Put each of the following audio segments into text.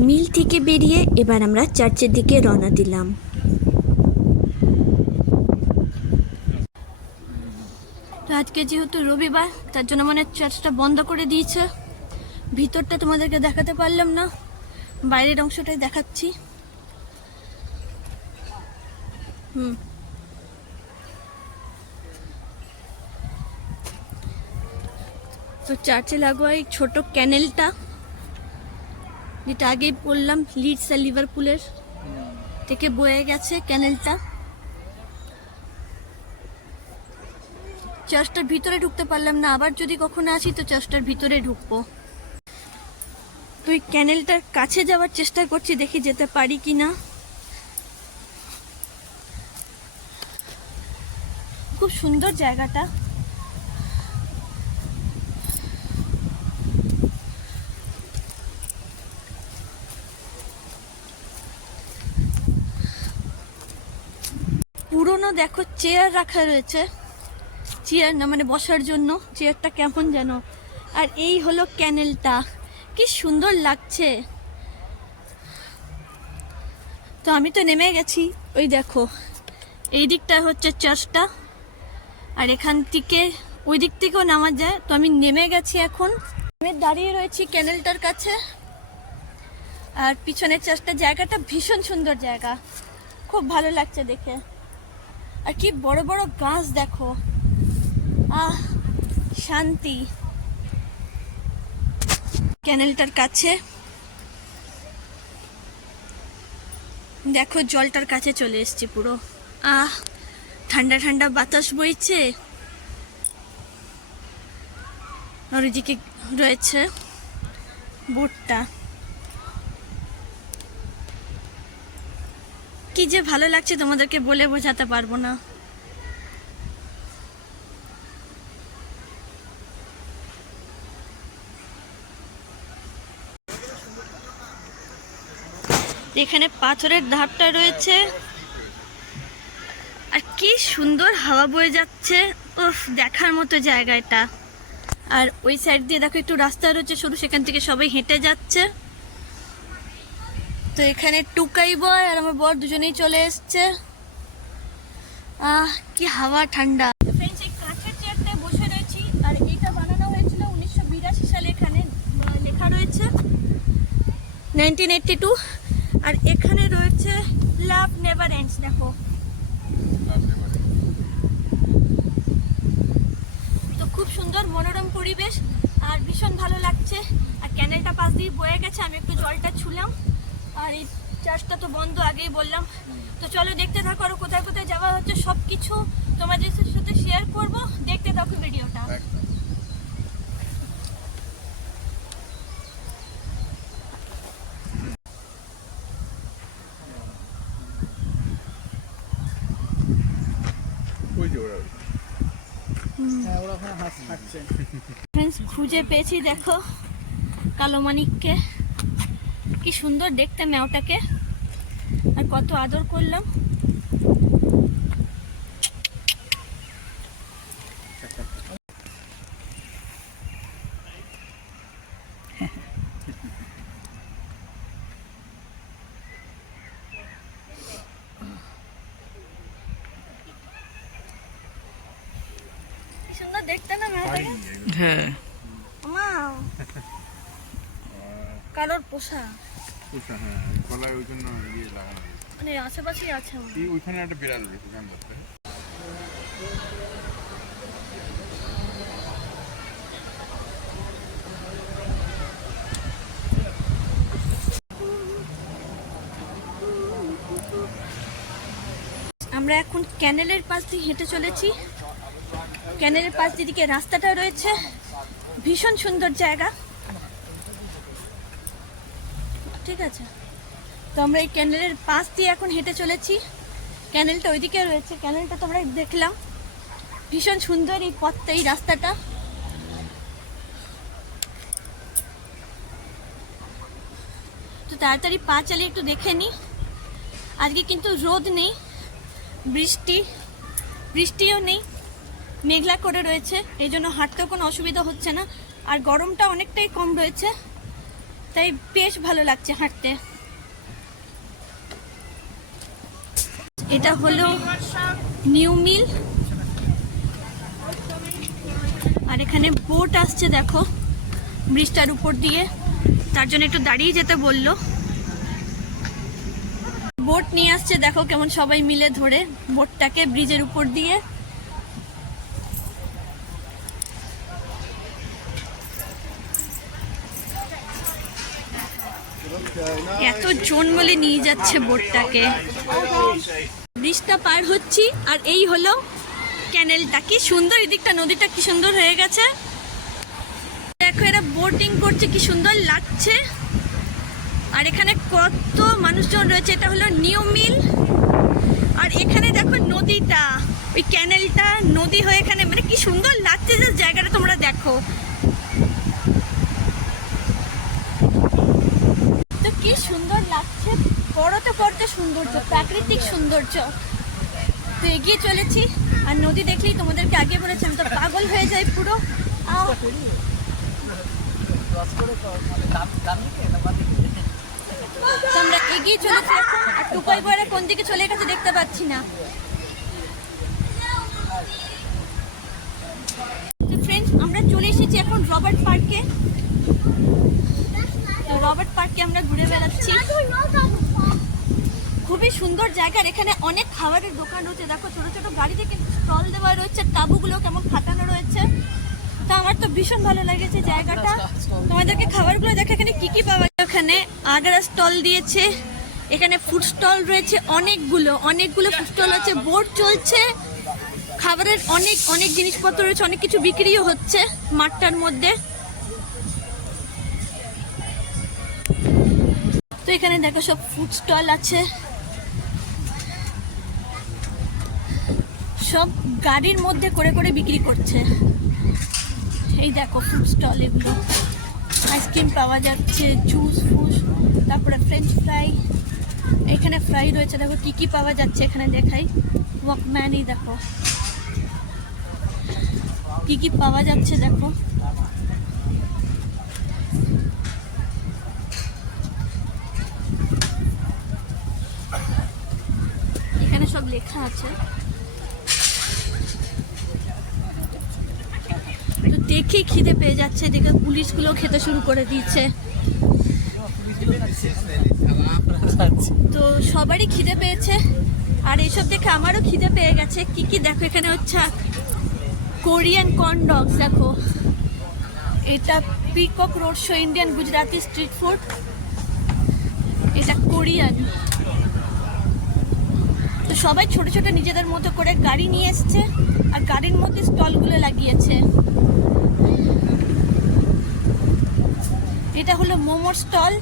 মিল থেকে বেরিয়ে এবার আমরা চার্চের দিকে রওনা দিলাম। তো আজকে যেহেতু রবিবার, তার জন্য মানে চার্চটা বন্ধ করে দিয়েছে। ভিতরটা তোমাদেরকে দেখাতে পারলাম না, বাইরের অংশটাই দেখাচ্ছি। তো চার্চে লাগোয়া এই ছোট ক্যানেলটা, যেটা আগেই বললাম লিডস আর লিভারপুলের থেকে বয়ে গেছে ক্যানেলটা। চার্চটার ভিতরে ঢুকতে পারলাম না, আবার যদি কখনো আসি তো চার্চটার ভিতরে ঢুকবো। তো এই ক্যানেলটার কাছে যাওয়ার চেষ্টা করছি, দেখি যেতে পারি কি না। খুব সুন্দর জায়গাটা। পুরনো দেখো চেয়ার রাখা রয়েছে, চেয়ার না মানে বসার জন্য। চেয়ারটা কেমন যেন। আর এই হলো ক্যানেলটা, কি সুন্দর লাগছে। তো আমি তো নেমে গেছি, ওই দেখো এই দিকটা হচ্ছে চার্চটা, আর এখান থেকে ওই দিক থেকেও নামা যায়। তো আমি নেমে গেছি, এখন আমি দাঁড়িয়ে রয়েছি ক্যানেলটার কাছে। আর পিছনের চার্চটা, জায়গাটা ভীষণ সুন্দর জায়গা, খুব ভালো লাগছে দেখে। আর কি বড় বড় গাছ দেখো, আহ শান্তি। ক্যানেলটার কাছে দেখো, জলটার কাছে চলে এসেছি পুরো। আহ ঠান্ডা ঠান্ডা বাতাস বইছে। আর ওইদিকে রয়েছে বোটটা। কি যে ভালো লাগছে তোমাদেরকে বলে বোঝাতে পারবো না। এখানে পাথরের ধাপটা রয়েছে, আর কি সুন্দর হাওয়া বয়ে যাচ্ছে। উফ, দেখার মতো জায়গা এটা। আর ওই সাইড দিয়ে দেখো একটু রাস্তা রয়েছে সরু, সেখান থেকে সবাই হেঁটে যাচ্ছে। তো এখানে টুকাই বয় আর আমার বর দুজনেই চলে এসছে। কি হাওয়া, ঠান্ডা। ফ্রেন্ডস, এই কাঠের চেয়ারটায় বসে রয়েছি, আর এটা বানানো হয়েছিল 1982 সালে। এখানে লেখা রয়েছে 1982। আর এখানে রয়েছে লাভ নেভার এন্ডস। দেখো তো খুব সুন্দর মনোরম পরিবেশ, আর ভীষণ ভালো লাগছে। আর ক্যানেলটা পাশ দিয়ে বয়ে গেছে, আমি একটু জলটা ছুলাম। আর এই চার্চটা তো বন্ধ, আগেই বললাম। তো চলো দেখতে থাকো, আর কোথায় কোথায় যাওয়া হচ্ছে সব কিছু তোমাদের সাথে শেয়ার করব। দেখতে থাকো ভিডিওটা। ফ্রেন্ডস, খুঁজে পেয়েছি দেখো কালো মানিককে। কি সুন্দর দেখতে ম্যাওটাকে, আর কত আদর করলাম। কি সুন্দর দেখতে না ম্যাওটাকে। হ্যাঁ, মা কালোর পোষা, হ্যাঁ, গলায় ওই জন্য ইয়ে লাগানো মানে আশেপাশেই আছে। ওইখানে একটা বিড়াল রয়েছে ওখান থেকে। আমরা এখন ক্যানেলের পাশ দিয়ে হেঁটে চলেছি। ক্যানেলের পাশ দিকে রাস্তাটা রয়েছে, ভীষণ সুন্দর জায়গা। ঠিক আছে, তো আমরা এই ক্যানেলের পাশ দিয়ে এখন হেঁটে চলেছি। ক্যানেলটা ওইদিকে রয়েছে, ক্যানেলটা তোমরা দেখলাম। ভীষণ সুন্দর এই পথটা, এই রাস্তাটা। তো তাড়াতাড়ি পা চালিয়ে একটু দেখে নিই। আজকে কিন্তু রোদ নেই, বৃষ্টিও নেই, মেঘলা করে রয়েছে, এই জন্য হাঁটতেও কোনো অসুবিধা হচ্ছে না। আর গরমটা অনেকটাই কম রয়েছে। তাই বেশ ভালো লাগছে হাঁটতে। এটা হলো নিউ মিল, আর এখানে বোট আসছে দেখো ব্রিজটার উপর দিয়ে, তার জন্য একটু দাঁড়িয়ে যেতে বললো। বোট নিয়ে আসছে দেখো কেমন সবাই মিলে ধরে বোটটাকে ব্রিজের উপর দিয়ে। এত জন বলে নিয়ে যাচ্ছে বোটটাকে। ব্রিজটা পার হচ্ছি, আর এই হলো ক্যানেলটা। কি সুন্দর, এদিকটা নদীটা কি সুন্দর হয়ে গেছে দেখো। এরা বোটিং করছে, কি সুন্দর লাগছে। আর এখানে কত মানুষজন রয়েছে। এটা হলো নিউ মিল, আর এখানে দেখো নদীটা, ওই ক্যানেলটা নদী হয়ে এখানে, মানে কি সুন্দর লাগছে যে জায়গাটা তোমরা দেখো তো, কি সুন্দর লাগছে। বড়তে বড়তে সৌন্দর্য, প্রাকৃতিক সৌন্দর্য। তো এগিয়ে চলেছি, আর নদী দেখলেই তোমাদেরকে আগে বলেছি আমি তো পাগল হয়ে যাই পুরো। আমরা এগিয়ে চলেছি এখন, আর টুকাই বরে কোন দিকে চলে গেছে দেখতে পাচ্ছি না। তো ফ্রেন্ডস, আমরা চলে এসেছি এখন রবার্ট পার্কে। রবার্ট পার্কে আমরা ঘুরে বেড়াচ্ছি। খুবই সুন্দর জায়গা। এখানে অনেক খাবারের দোকান রয়েছে দেখো, ছোট ছোট গাড়িতে কিন্তু স্টল দেওয়া রয়েছে, তাঁবুগুলো কেমন খাটানো রয়েছে। তো আমার তো ভীষণ ভালো লেগেছে জায়গাটা। তোমাদেরকে খাবারগুলো দেখো এখানে কি কি পাওয়া যায়। এখানে আগ্রা স্টল দিয়েছে, এখানে ফুড স্টল রয়েছে অনেকগুলো ফুড স্টল আছে, বোট চলছে, খাবারের অনেক অনেক জিনিসপত্র রয়েছে, অনেক কিছু বিক্রিও হচ্ছে মাঠটার মধ্যে। তো এখানে দেখো সব ফুড স্টল আছে, সব গাড়ির মধ্যে করে করে বিক্রি করছে। এই দেখো ফুড স্টল, এগুলো আইসক্রিম পাওয়া যাচ্ছে, জুস ফুস, তারপরে ফ্রেঞ্চ ফ্রাই। এখানে ফ্রাই রয়েছে দেখো, কি কি পাওয়া যাচ্ছে এখানে দেখাই। ওয়াকম্যানই দেখো কি কি পাওয়া যাচ্ছে দেখো। এখানে সব লেখা আছে। তো দেখে খিদে পেয়ে যাচ্ছে, দেখে পুলিশগুলো খেতে শুরু করে দিয়েছে। তো সবারই খিদে পেয়েছে, আর এইসব দেখে আমারও খিদে পেয়ে গেছে। কি কি দেখো এখানে হচ্ছে কোরিয়ান কর্ন ডগস দেখো, এটা peacock road show Indian Gujarati street food, এটা কোরিয়ান। তো সবাই ছোট ছোট নিজেদের মতো করে গাড়ি নিয়ে এসছে, আর গাড়ির মধ্যে স্টলগুলো লাগিয়েছে। এটা হলো মোমোর স্টল।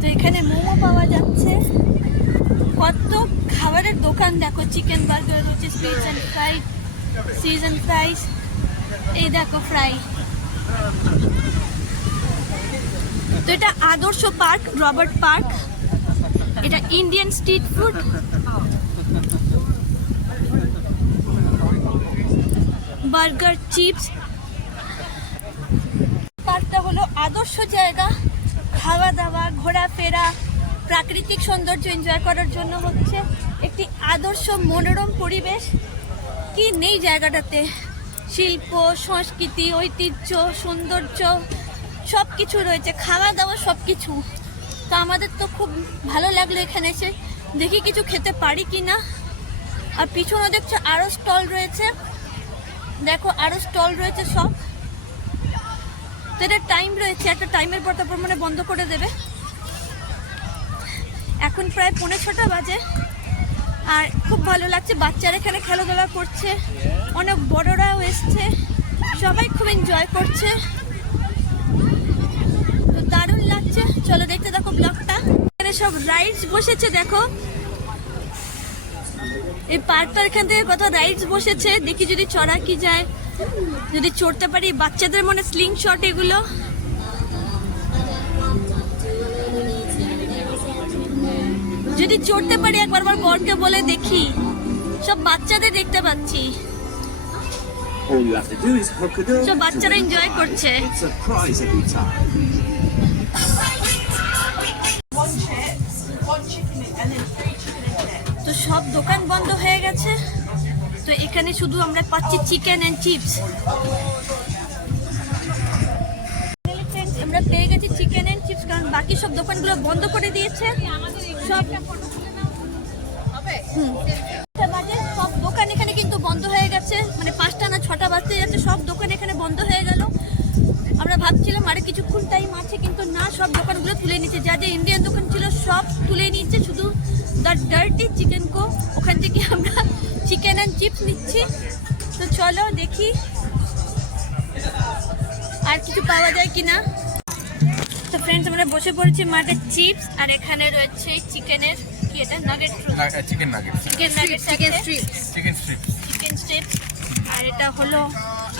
তো এখানে মোমো পাওয়া যাচ্ছে, কত খাবারের দোকান দেখো, চিকেন বার্গার রয়েছে, সিজন ফ্রাইস, এই দেখো ফ্রাই। তো এটা আদর্শ পার্ক, রবার্ট পার্ক, এটা Indian street food. Burger, chips. পার্কটা হলো আদর্শ জায়গা, খাওয়া দাওয়া, ঘোরাফেরা, প্রাকৃতিক সৌন্দর্য এনজয় করার জন্য হচ্ছে একটি আদর্শ মনোরম পরিবেশ। কি নেই জায়গাটাতে, শিল্প, সংস্কৃতি, ঐতিহ্য, সৌন্দর্য সব কিছু রয়েছে, খাওয়া দাওয়া সব কিছু। তো আমাদের তো খুব ভালো লাগলো এখানে এসে, দেখি কিছু খেতে পারি কি না। আর পিছনে দেখছো আরও স্টল রয়েছে, দেখো আরও স্টল রয়েছে সব। তো এটা টাইম রয়েছে, একটা টাইমের পর তারপর মানে বন্ধ করে দেবে। এখন প্রায় 5:45 বাজে, আর খুব ভালো লাগছে। বাচ্চারা এখানে খেলাধুলা করছে, অনেক বড়রাও এসছে, সবাই খুব এনজয় করছে। তো দারুণ লাগছে। চলো দেখতে থাকো ব্লগটা। এখানে সব রাইডস বসেছে দেখো, এই পার্কটার এখান থেকে কত রাইডস বসেছে। দেখি যদি চড়া কি যায়, যদি চড়তে পারি। বাচ্চাদের মনে স্লিং শট এগুলো। যদি চড়তে পারি একবার বরকে বলে দেখি। সব বাচ্চাদের দেখতে পাচ্ছি। All you have to do is hook it up. সব বাচ্চারা এনজয় করছে। It's a prize every time. তো সব দোকান বন্ধ হয়ে গেছে, তো এখানে শুধু আমরা পাচ্ছি চিকেন অ্যান্ড চিপস। আমরা পেয়ে গেছি চিকেন অ্যান্ড চিপস, কারণ বাকি সব দোকানগুলো বন্ধ করে দিয়েছে। সব সব দোকান এখানে কিন্তু বন্ধ হয়ে গেছে, মানে 5টা না 6টা বাজতে যাচ্ছে, সব দোকান এখানে বন্ধ হয়ে গেল। আমরা ভাবছিলাম আরে কিছুক্ষণ টাইম আছে, কিন্তু না, সব দোকানগুলো তুলে নিচ্ছে। যা যা ইন্ডিয়ান দোকান ছিল সব তুলে নিচ্ছে, শুধু দ্য ডার্টি চিকেন কো ওখান থেকে আমরা চিকেন অ্যান্ড চিপস নিচ্ছি। তো চলো দেখি আর কিছু পাওয়া যায় কিনা। তো ফ্রেন্ডস, আমরা বসে পড়েছি মার্কেট চিপস, আর এখানে রয়েছে চিকেনের কি এটা nugget, chicken nugget, chicken nugget, chicken strip, chicken strip, আর এটা হলো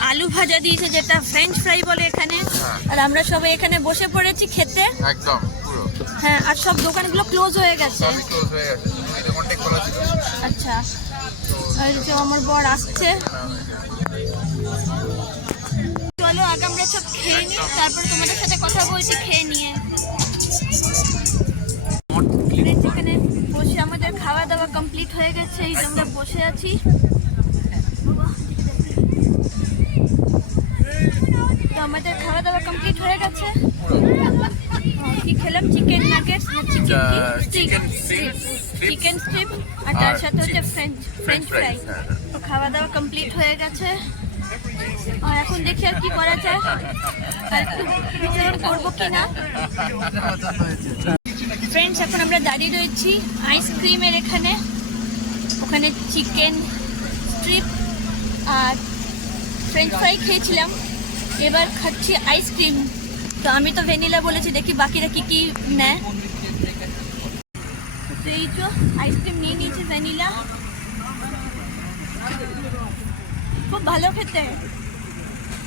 আলু ভাজা দিয়েছে, যেটা ফ্রেঞ্চ ফ্রাই বলে এখানে। আর আমরা সবাই এখানে বসে পড়েছি খেতে। একদম পুরো। হ্যাঁ, আর সব দোকানগুলো ক্লোজ হয়ে গেছে। সবই ক্লোজ হয়ে গেছে, শুধু এই দোকানটাই খোলা ছিল। আচ্ছা, আর যে আমার বর আসছে। চলো আগে আমরা সব খেয়ে নিই, তারপরে তোমাদের সাথে কথা বলছি খেয়ে নিয়ে। এখানে বসে আমাদের খাওয়া দাওয়া কমপ্লিট হয়ে গেছে, এই যে আমরা বসে আছি। তো আমাদের খাওয়া দাওয়া কমপ্লিট হয়ে গেছে। কি খেলাম? চিকেন নাগেটস না চিকেন স্ট্রিপ, চিকেন স্ট্রিপ, আর তার সাথে হচ্ছে ফ্রেঞ্চ ফ্রাই। তো খাওয়া দাওয়া কমপ্লিট হয়ে গেছে, আর এখন দেখি আর কি করা যায়, আর একটু বিচরণ করবো কিনা। ফ্রেন্ডস, এখন আমরা দাঁড়িয়ে রয়েছি আইসক্রিমের এখানে। ওখানে চিকেন স্ট্রিপ আর ফ্রেঞ্চ ফ্রাই খেয়েছিলাম, এবার খাচ্ছি আইসক্রিম। তো আমি তো ভ্যানিলা বলেছি, দেখি বাকিরা কি কি নেয়। তো এই তো আইসক্রিম নিয়ে নিয়েছি ভ্যানিলা, খুব ভালো খেতে।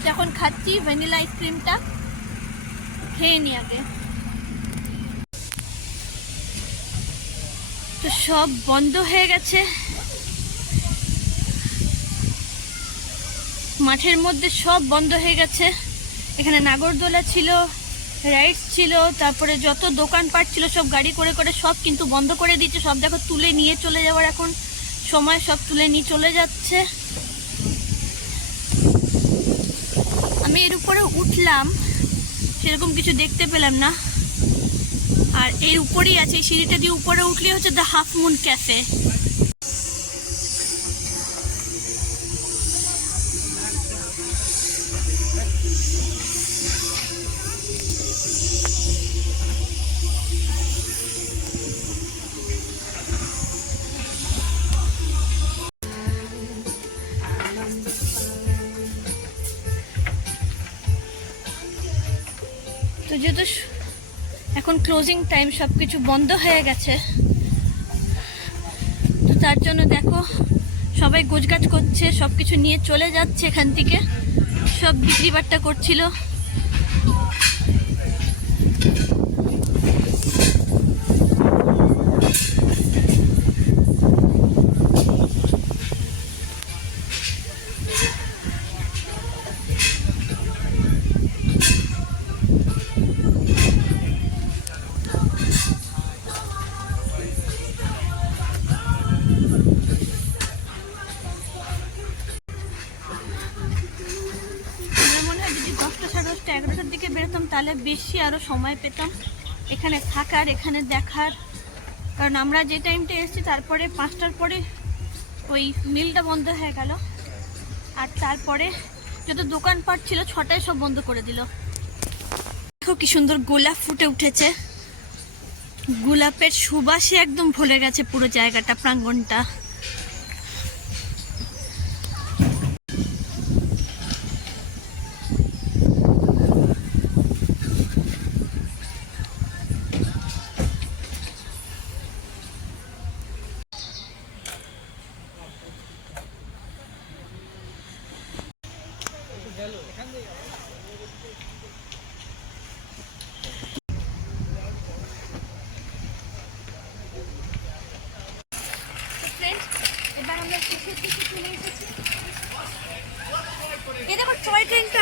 যখন খাচ্ছি ভ্যানিলা আইসক্রিমটা খেয়ে নি আগে। তো সব বন্ধ হয়ে গেছে, মাঠের মধ্যে সব বন্ধ হয়ে গেছে। এখানে নাগরদোলা ছিল, রাইডস ছিল, তারপরে যত দোকানপাট ছিল সব গাড়ি করে করে সব কিন্তু বন্ধ করে দিয়েছে। সব দেখো তুলে নিয়ে চলে যাওয়ার এখন সময়, সব তুলে নিয়ে চলে যাচ্ছে। আমি এর উপরে উঠলাম, সেরকম কিছু দেখতে পেলাম না। আর এর উপরেই আছে, এই সিঁড়িটা দিয়ে উপরে উঠলে হচ্ছে দ্য হাফ মুন ক্যাফে। তো যেহেতু এখন ক্লোজিং টাইম, সব কিছু বন্ধ হয়ে গেছে, তো তার জন্য দেখো সবাই গোছগাছ করছে, সব কিছু নিয়ে চলে যাচ্ছে এখান থেকে। সব বিক্রি বাট্টা করছিল। মনে হয় যদি 10টা, 10:30, 11টার দিকে বেরোতাম তাহলে বেশি আরও সময় পেতাম এখানে থাকার, এখানে দেখার। কারণ আমরা যে টাইমটা এসেছি তারপরে 5টার পরে ওই মিলটা বন্ধ হয়ে গেল, আর তারপরে যত দোকানপাট ছিল 6টায় সব বন্ধ করে দিল। দেখো কি সুন্দর গোলাপ ফুটে উঠেছে, গোলাপের সুবাসে একদম ভরে গেছে পুরো জায়গাটা, প্রাঙ্গণটা।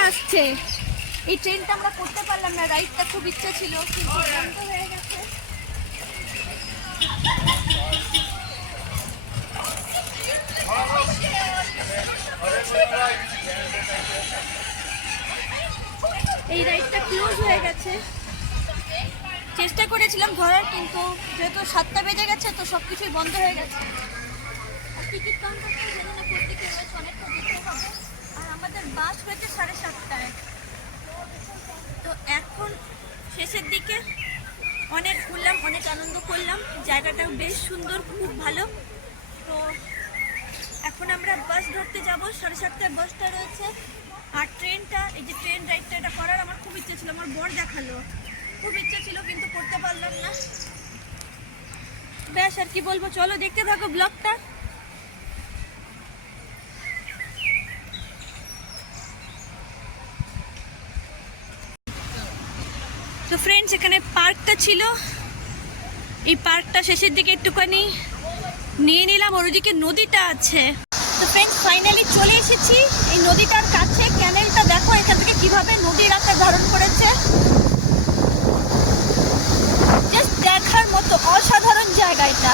আসছে। এই ট্রেনটা আমরা করতে পারলাম না, রাইডটা খুব ইচ্ছা ছিল কিন্তু বন্ধ হয়ে গেছে। এই রাইডটা ক্লোজ হয়ে গেছে। চেষ্টা করেছিলাম ধরার, কিন্তু যেহেতু 7টা বেজে গেছে তো সব কিছুই বন্ধ হয়ে গেছে। আর টিকিট কাউন্টারটা যেখানে প্রত্যেকে রয়েছে অনেকটা দেখতে হবে। আর আমাদের বাস হয়েছে 7:30টায়। তো এখন শেষের দিকে অনেক ঘুরলাম, অনেক আনন্দ করলাম, জায়গাটাও বেশ সুন্দর, খুব ভালো। তো এখন আমরা বাস ধরতে যাব, 7:30টায় বাসটা রয়েছে। আর ট্রেনটা, এই যে ট্রেন রাইডটা, এটা করার আমার খুব ইচ্ছে ছিল, আমার বর দেখালো, খুব ইচ্ছে ছিল কিন্তু করতে পারলাম না। ব্যাস আর কি বলবো, চলো দেখতে থাকো ব্লগটা। তো ফ্রেন্ডস, এখানে পার্কটা ছিল, এই পার্কটা শেষের দিকে একটুখানি নিয়ে নিলাম, ওর ওদিকে নদীটা আছে। তো ফ্রেন্ডস, ফাইনালি চলে এসেছি এই নদীটার কাছে। ক্যানেলটা দেখো এখান থেকে কিভাবে নদীর আকার ধারণ করেছে, জাস্ট দেখার মতো অসাধারণ জায়গা এটা।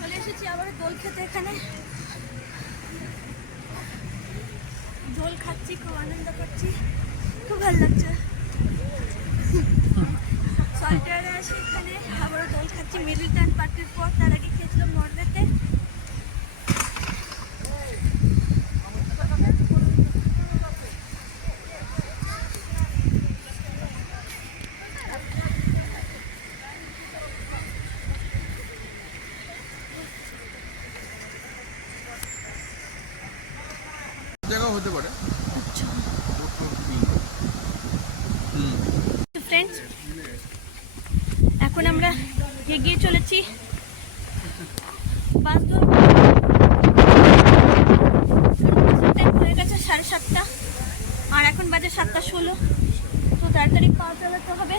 চলে এসেছি আবার দোল খেতে। এখানে দোল খাচ্ছি, খুব আনন্দ করছি, খুব ভালো লাগছে। সল্টলেকে আসি, এখানে আবারও দোল খাচ্ছি মিডলটন পার্কের পর। তার আগে খেয়েছিলাম নরওয়েতে। জায়গাও হতে পারে। ফ্রেন্ডস, এখন আমরা এগিয়ে চলেছি বাস ধরবো। টাইম হয়ে গেছে 7:30, আর এখন বাজে 7:16। তো তাড়াতাড়ি পা চালাতে হবে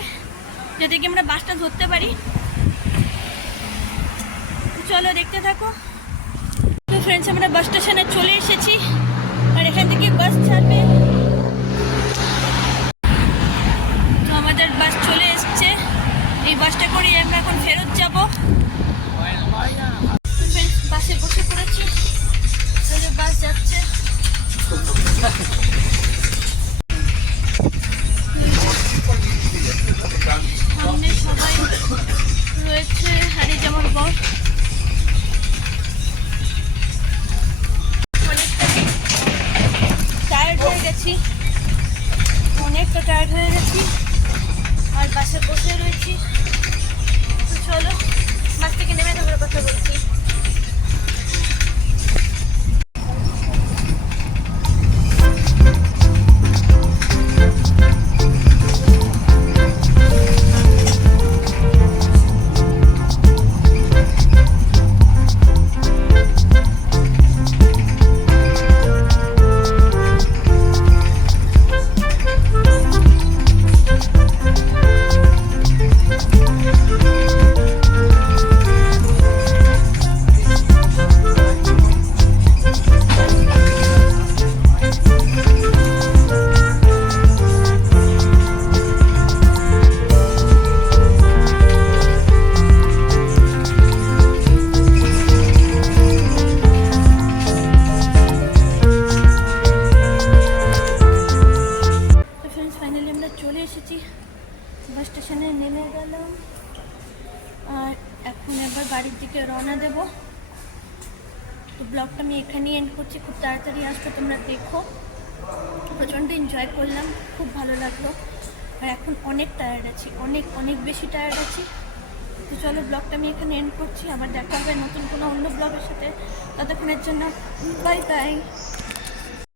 যাতে কি আমরা বাসটা ধরতে পারি। চলো দেখতে থাকো। তো ফ্রেন্ডস, আমরা বাস স্টেশনে চলে এসেছি, আর এখান থেকে বাস ছাড়বে। তো আমাদের বাস চলে এসছে, এই বাসটা করে আমরা এখন ফেরত যাব। বাসে বসে পড়েছি, বাস যাচ্ছে। সামনে সবাই রয়েছে, আর এই যেমন বস। টায়ার্ড হয়ে গেছি, অনেকটা টায়ার্ড হয়ে গেছি, আর বাসে বসে রয়েছি। তো চলো বাস থেকে নেমে তারপরে কথা বলছি। বাড়ির দিকে রওনা দেব। তো ব্লগটা আমি এখানেই এন্ড করছি, খুব তাড়াতাড়ি আসবে, তোমরা দেখো। প্রচণ্ড এনজয় করলাম, খুব ভালো লাগলো। আর এখন অনেক টায়ার্ড আছি, অনেক অনেক বেশি টায়ার্ড আছি। তো চলো ব্লগটা আমি এখানে এন্ড করছি, আবার দেখা হবে নতুন কোনো অন্য ব্লগের সাথে। ততক্ষণের জন্য বাই বাই।